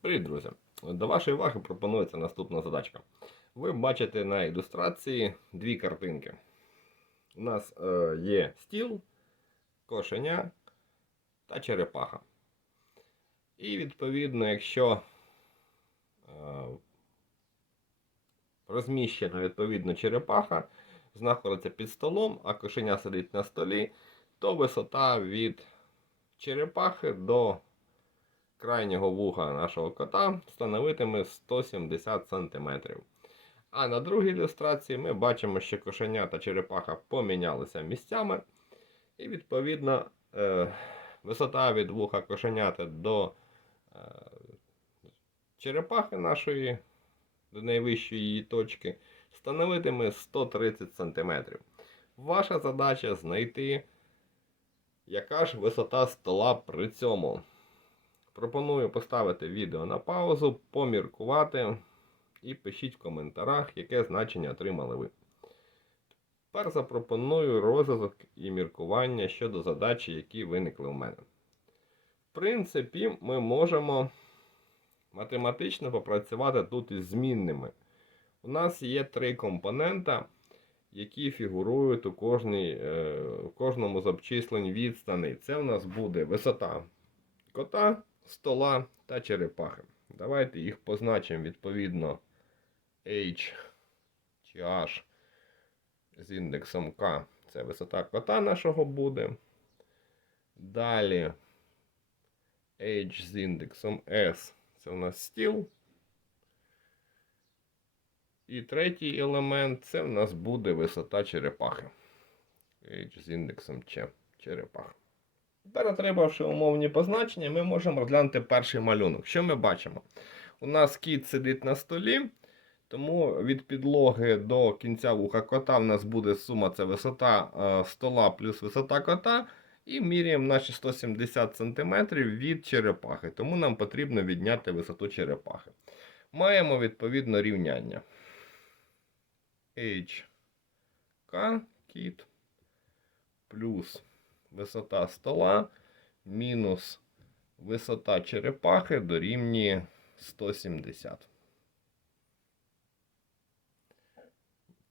Привіт, друзі! До вашої уваги пропонується наступна задачка. Ви бачите на ілюстрації дві картинки. У нас е, є стіл, кошеня та черепаха. І відповідно, якщо е, розміщена відповідно черепаха, знаходиться під столом, а кошеня сидить на столі, то висота від черепахи до крайнього вуха нашого кота становитиме 170 см. А на другій ілюстрації ми бачимо, що кошеня та черепаха помінялися місцями. І відповідно е, висота від вуха кошеняти до е, черепахи нашої, до найвищої її точки, становитиме 130 см. Ваша задача знайти, яка ж висота стола при цьому. Пропоную поставити відео на паузу, поміркувати і пишіть в коментарях, яке значення отримали ви. Тепер запропоную розвиток і міркування щодо задачі, які виникли у мене. В принципі, ми можемо математично попрацювати тут із змінними. У нас є три компонента, які фігурують у кожній, е, в кожному з обчислень відстаней. Це у нас буде висота кота стола та черепахи. Давайте їх позначимо відповідно H чи H з індексом K. Це висота кота нашого буде. Далі H з індексом S. Це у нас стіл. І третій елемент це в нас буде висота черепахи. H з індексом Ч. Черепаха. Тепер, отримавши умовні позначення, ми можемо розглянути перший малюнок. Що ми бачимо? У нас кіт сидить на столі, тому від підлоги до кінця вуха кота в нас буде сума це висота е, стола плюс висота кота. І міряємо наші 170 см від черепахи. Тому нам потрібно відняти висоту черепахи. Маємо відповідно рівняння. HK кіт плюс висота стола мінус висота черепахи дорівнює 170.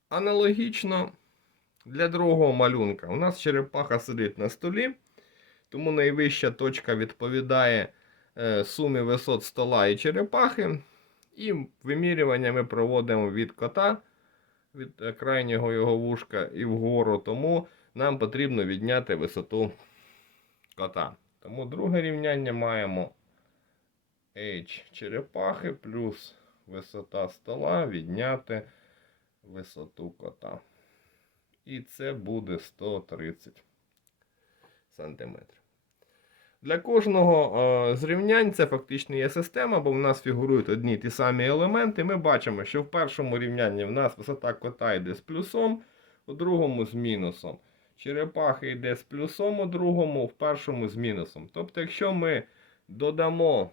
Аналогічно для другого малюнка. У нас черепаха сидить на столі, тому найвища точка відповідає е, сумі висот стола і черепахи. І вимірювання ми проводимо від кота, від е, крайнього його вушка і вгору. Тому нам потрібно відняти висоту кота. Тому друге рівняння маємо h черепахи плюс висота стола відняти висоту кота. І це буде 130 сантиметрів. Для кожного е, з рівнянь це фактично є система, бо в нас фігурують одні ті самі елементи. Ми бачимо, що в першому рівнянні в нас висота кота йде з плюсом, у другому з мінусом. Черепахи йде з плюсом у другому, в першому з мінусом. Тобто, якщо ми додамо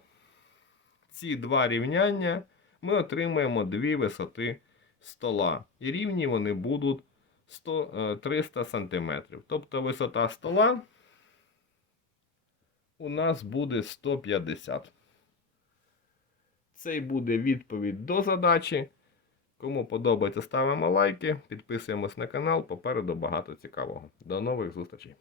ці два рівняння, ми отримаємо дві висоти стола. І рівні вони будуть 100, е, 300 см. Тобто висота стола у нас буде 150. Це буде відповідь до задачі. Кому подобається, ставимо лайки, підписуємось на канал. Попереду багато цікавого. До нових зустрічей!